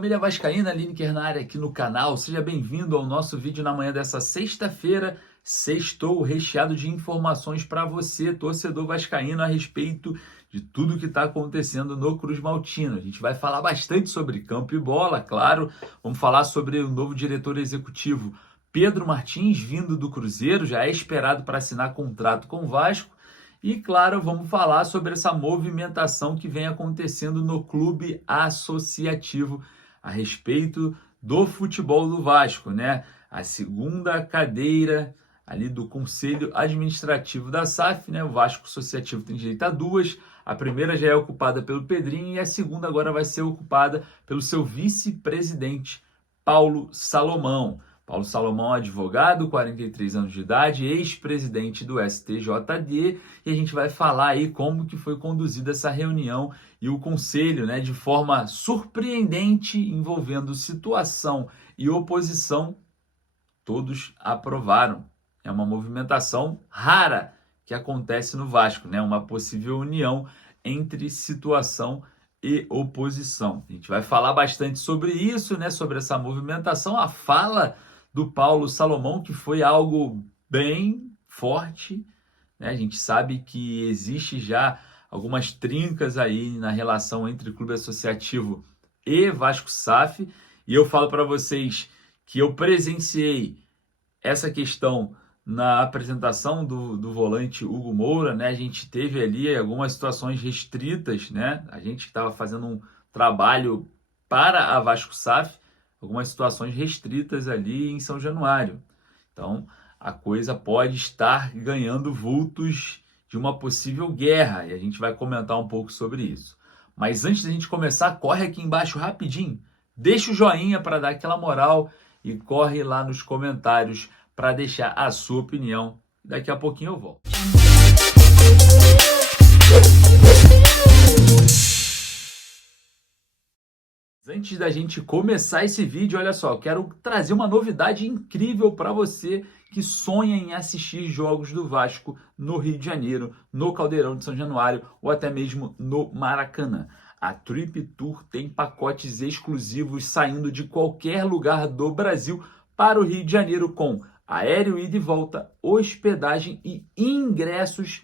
família vascaína, Lineker na área aqui no canal. Seja bem-vindo ao nosso vídeo na manhã dessa sexta-feira. Sextou recheado de informações para você, torcedor vascaíno, a respeito de tudo que está acontecendo no Cruz Maltino. A gente vai falar bastante sobre campo e bola, claro. Vamos falar sobre o novo diretor executivo Pedro Martins, vindo do Cruzeiro, já é esperado para assinar contrato com o Vasco. E, claro, vamos falar sobre essa movimentação que vem acontecendo no clube associativo a respeito do futebol do Vasco, né? A segunda cadeira ali do Conselho Administrativo da SAF, né? O Vasco Associativo tem direito a duas. A primeira já é ocupada pelo Pedrinho e a segunda agora vai ser ocupada pelo seu vice-presidente, Paulo Salomão. Paulo Salomão, advogado, 43 anos de idade, ex-presidente do STJD, e a gente vai falar aí como que foi conduzida essa reunião e o conselho, né, de forma surpreendente, envolvendo situação e oposição, todos aprovaram. É uma movimentação rara que acontece no Vasco, né, uma possível união entre situação e oposição. A gente vai falar bastante sobre isso, né, sobre essa movimentação, a fala do Paulo Salomão, que foi algo bem forte, né? A gente sabe que existe já algumas trincas aí na relação entre clube associativo e Vasco SAF, e eu falo para vocês que eu presenciei essa questão na apresentação do volante Hugo Moura, né? A gente teve ali algumas situações restritas, né? A gente estava fazendo um trabalho para a Vasco SAF, algumas situações restritas ali em São Januário. Então, a coisa pode estar ganhando vultos de uma possível guerra, e a gente vai comentar um pouco sobre isso. Mas antes da gente começar, corre aqui embaixo rapidinho, deixa o joinha para dar aquela moral e corre lá nos comentários para deixar a sua opinião. Daqui a pouquinho eu volto. Antes da gente começar esse vídeo, olha só, eu quero trazer uma novidade incrível para você que sonha em assistir jogos do Vasco no Rio de Janeiro, no Caldeirão de São Januário ou até mesmo no Maracanã. A Trip Tour tem pacotes exclusivos saindo de qualquer lugar do Brasil para o Rio de Janeiro com aéreo ida e volta, hospedagem e ingressos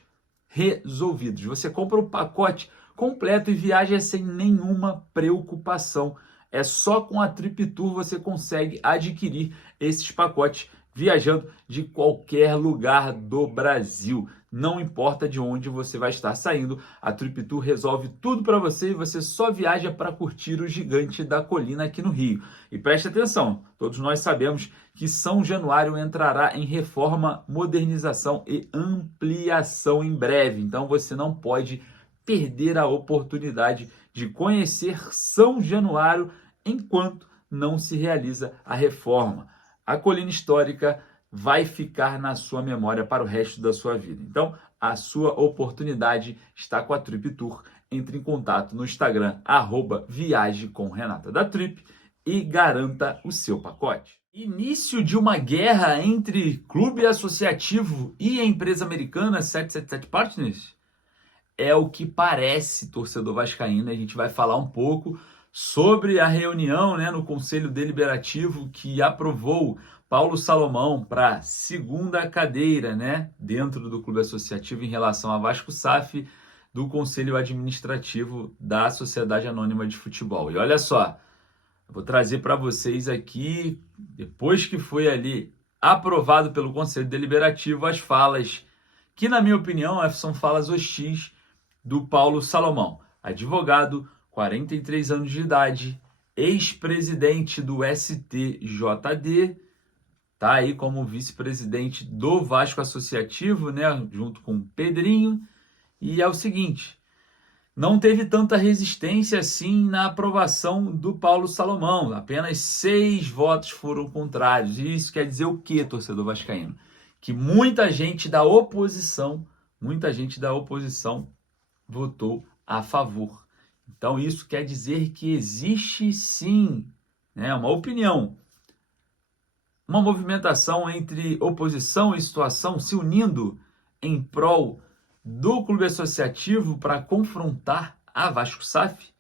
resolvidos. Você compra o pacote completo e viaja sem nenhuma preocupação. É só com a Trip Tour você consegue adquirir esses pacotes viajando de qualquer lugar do Brasil. Não importa de onde você vai estar saindo, a Trip Tour resolve tudo para você e você só viaja para curtir o gigante da colina aqui no Rio. E preste atenção, todos nós sabemos que São Januário entrará em reforma, modernização e ampliação em breve. Então você não pode perder a oportunidade de conhecer São Januário enquanto não se realiza a reforma. A colina histórica vai ficar na sua memória para o resto da sua vida. Então, a sua oportunidade está com a Trip Tour. Entre em contato no Instagram, @viagecomrenata da Trip e garanta o seu pacote. Início de uma guerra entre clube associativo e a empresa americana 777 Partners? É o que parece, torcedor vascaíno. A gente vai falar um pouco sobre a reunião, né, no Conselho Deliberativo que aprovou Paulo Salomão para segunda cadeira, né, dentro do clube associativo em relação a Vasco SAF do Conselho Administrativo da Sociedade Anônima de Futebol. E olha só, eu vou trazer para vocês aqui, depois que foi ali aprovado pelo Conselho Deliberativo, as falas que, na minha opinião, são falas hostis do Paulo Salomão, advogado, 43 anos de idade, ex-presidente do STJD, tá aí como vice-presidente do Vasco Associativo, né, junto com o Pedrinho. E é o seguinte, não teve tanta resistência assim na aprovação do Paulo Salomão, apenas 6 votos foram contrários. E isso quer dizer o quê, torcedor vascaíno? Que muita gente da oposição votou a favor. Então isso quer dizer que existe sim, né, uma opinião, uma movimentação entre oposição e situação se unindo em prol do clube associativo para confrontar a Vasco SAF,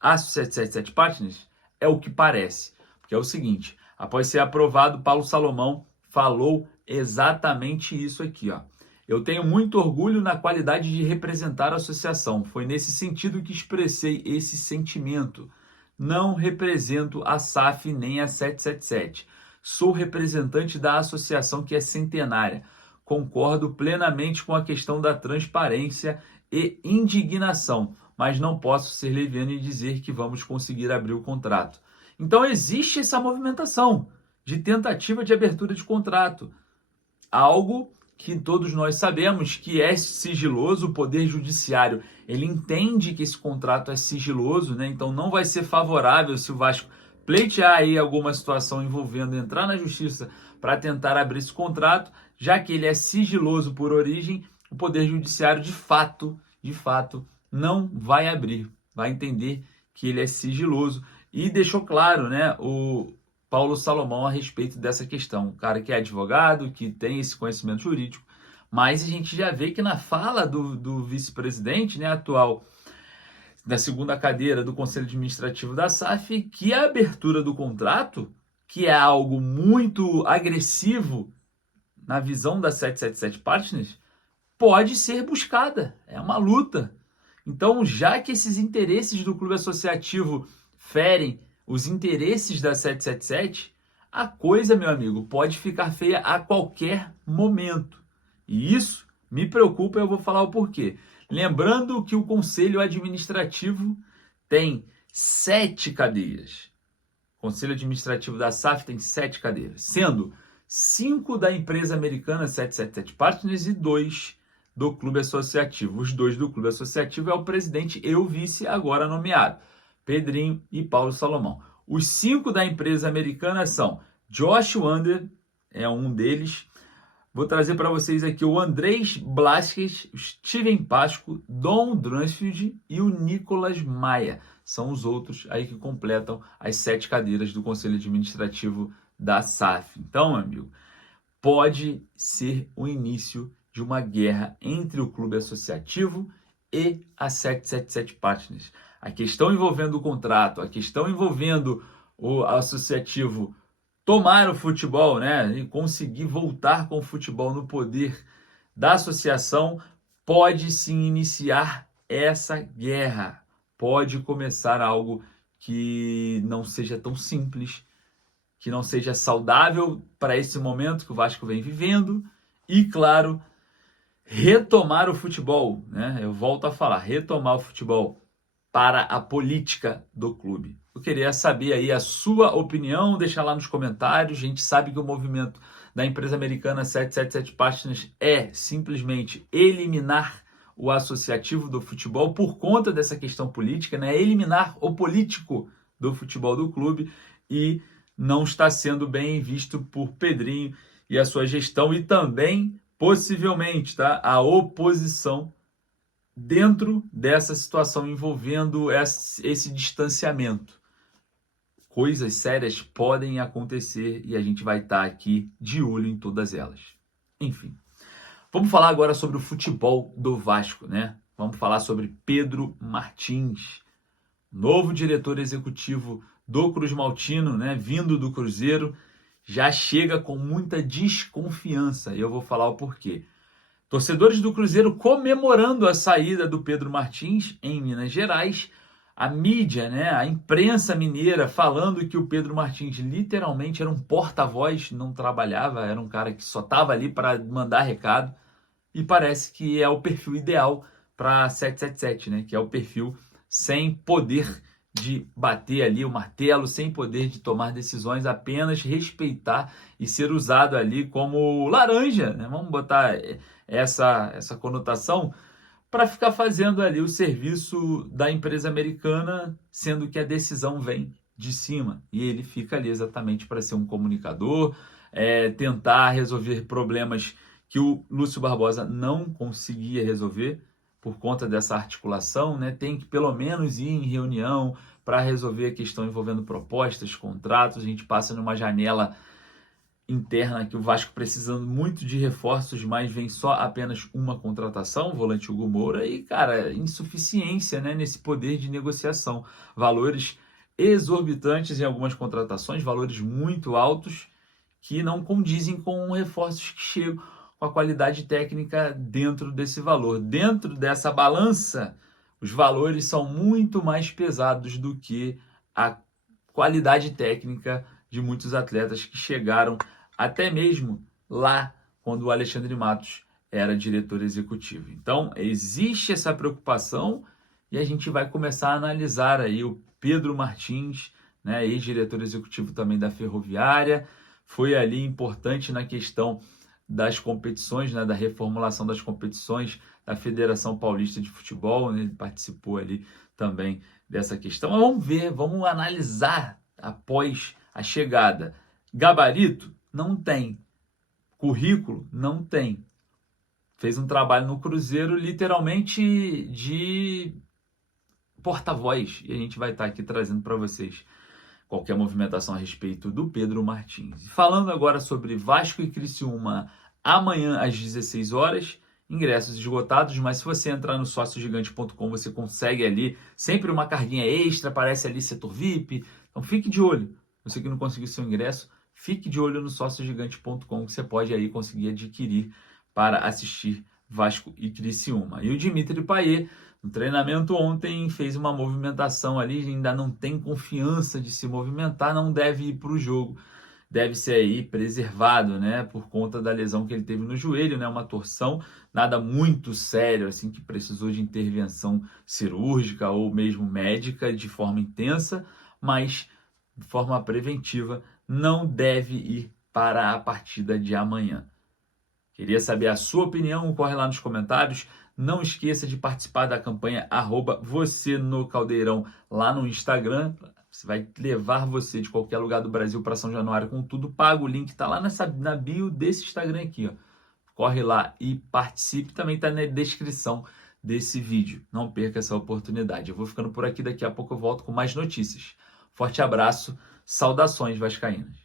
a 777 Partners. é o que parece. Porque é o seguinte, após ser aprovado, Paulo Salomão falou exatamente isso aqui, ó. Eu tenho muito orgulho na qualidade de representar a associação. Foi nesse sentido que expressei esse sentimento. Não represento a SAF nem a 777. Sou representante da associação que é centenária. Concordo plenamente com a questão da transparência e indignação, mas não posso ser leviano e dizer que vamos conseguir abrir o contrato. Então existe essa movimentação de tentativa de abertura de contrato. Algo que todos nós sabemos que é sigiloso, o Poder Judiciário, ele entende que esse contrato é sigiloso, né? Então não vai ser favorável se o Vasco pleitear aí alguma situação envolvendo entrar na justiça para tentar abrir esse contrato, já que ele é sigiloso por origem, o Poder Judiciário de fato, não vai abrir, vai entender que ele é sigiloso e deixou claro, né, o Paulo Salomão a respeito dessa questão. Um cara que é advogado, que tem esse conhecimento jurídico, mas a gente já vê que na fala do vice-presidente, né, atual, da segunda cadeira do Conselho Administrativo da SAF, que a abertura do contrato, que é algo muito agressivo na visão da 777 Partners, pode ser buscada. É uma luta. Então, já que esses interesses do clube associativo ferem os interesses da 777, a coisa, meu amigo, pode ficar feia a qualquer momento. E isso me preocupa e eu vou falar o porquê. Lembrando que o Conselho Administrativo tem 7 cadeiras. O Conselho Administrativo da SAF tem 7 cadeiras, sendo 5 da empresa americana 777 Partners e 2 do clube associativo. Os 2 do clube associativo é o presidente e o vice agora nomeado, Pedrinho e Paulo Salomão. Os 5 da empresa americana são Josh Wander, é um deles. Vou trazer para vocês aqui o Andrés Blasquez, o Steven Pasco, Dom Dransfield e o Nicolas Maia. São os outros aí que completam as 7 cadeiras do Conselho Administrativo da SAF. Então, meu amigo, pode ser o início de uma guerra entre o clube associativo e a 777 Partners. A questão envolvendo o contrato, a questão envolvendo o associativo tomar o futebol, né, e conseguir voltar com o futebol no poder da associação, pode sim iniciar essa guerra. Pode começar algo que não seja tão simples, que não seja saudável para esse momento que o Vasco vem vivendo e, claro, retomar o futebol, né? Eu volto a falar, retomar o futebol para a política do clube. Eu queria saber aí a sua opinião, deixar lá nos comentários. A gente sabe que o movimento da empresa americana 777 Partners é simplesmente eliminar o associativo do futebol por conta dessa questão política, né? Eliminar o político do futebol do clube e não está sendo bem visto por Pedrinho e a sua gestão e também, possivelmente, tá? A oposição dentro dessa situação envolvendo esse distanciamento. Coisas sérias podem acontecer e a gente vai estar aqui de olho em todas elas. Enfim, vamos falar agora sobre o futebol do Vasco, né? Vamos falar sobre Pedro Martins, novo diretor executivo do Cruz Maltino, né? Vindo do Cruzeiro, já chega com muita desconfiança e eu vou falar o porquê. Torcedores do Cruzeiro comemorando a saída do Pedro Martins em Minas Gerais, a mídia, né, a imprensa mineira falando que o Pedro Martins literalmente era um porta-voz, não trabalhava, era um cara que só estava ali para mandar recado e parece que é o perfil ideal para 777, né, que é o perfil sem poder de bater ali o martelo, sem poder de tomar decisões, apenas respeitar e ser usado ali como laranja, né? Vamos botar essa conotação para ficar fazendo ali o serviço da empresa americana, sendo que a decisão vem de cima e ele fica ali exatamente para ser um comunicador, tentar resolver problemas que o Lúcio Barbosa não conseguia resolver por conta dessa articulação, né? Tem que pelo menos ir em reunião para resolver a questão envolvendo propostas, contratos. A gente passa numa janela interna que o Vasco precisando muito de reforços, mas vem só apenas uma contratação, o volante Hugo Moura, e, cara, insuficiência, né, nesse poder de negociação. Valores exorbitantes em algumas contratações, valores muito altos, que não condizem com reforços que chegam com a qualidade técnica dentro desse valor. Dentro dessa balança, os valores são muito mais pesados do que a qualidade técnica de muitos atletas que chegaram até mesmo lá quando o Alexandre Matos era diretor executivo. Então, existe essa preocupação e a gente vai começar a analisar aí o Pedro Martins, né, ex-diretor executivo também da Ferroviária, foi ali importante na questão das competições, né, da reformulação das competições da Federação Paulista de Futebol, né, ele participou ali também dessa questão. Mas vamos ver, vamos analisar após a chegada. Gabarito? Não tem. Currículo? Não tem. Fez um trabalho no Cruzeiro literalmente de porta-voz e a gente vai estar aqui trazendo para vocês qualquer movimentação a respeito do Pedro Martins. E falando agora sobre Vasco e Criciúma, amanhã às 16 horas, ingressos esgotados, mas se você entrar no sóciogigante.com, você consegue ali sempre uma carguinha extra, aparece ali setor VIP, então fique de olho. Você que não conseguiu seu ingresso, fique de olho no sóciogigante.com, que você pode aí conseguir adquirir para assistir Vasco e Criciúma. E o Dimitri Payet, no treinamento ontem, fez uma movimentação ali, ainda não tem confiança de se movimentar, não deve ir para o jogo, deve ser aí preservado, né, por conta da lesão que ele teve no joelho, né, uma torção, nada muito sério, assim, que precisou de intervenção cirúrgica ou mesmo médica de forma intensa, mas de forma preventiva, não deve ir para a partida de amanhã. Queria saber a sua opinião, corre lá nos comentários. Não esqueça de participar da campanha @você_no_caldeirão lá no Instagram. Você vai levar você de qualquer lugar do Brasil para São Januário com tudo pago. O link está lá na bio desse Instagram aqui, ó. Corre lá e participe. Também está na descrição desse vídeo. Não perca essa oportunidade. Eu vou ficando por aqui, daqui a pouco eu volto com mais notícias. Forte abraço, saudações vascaínas.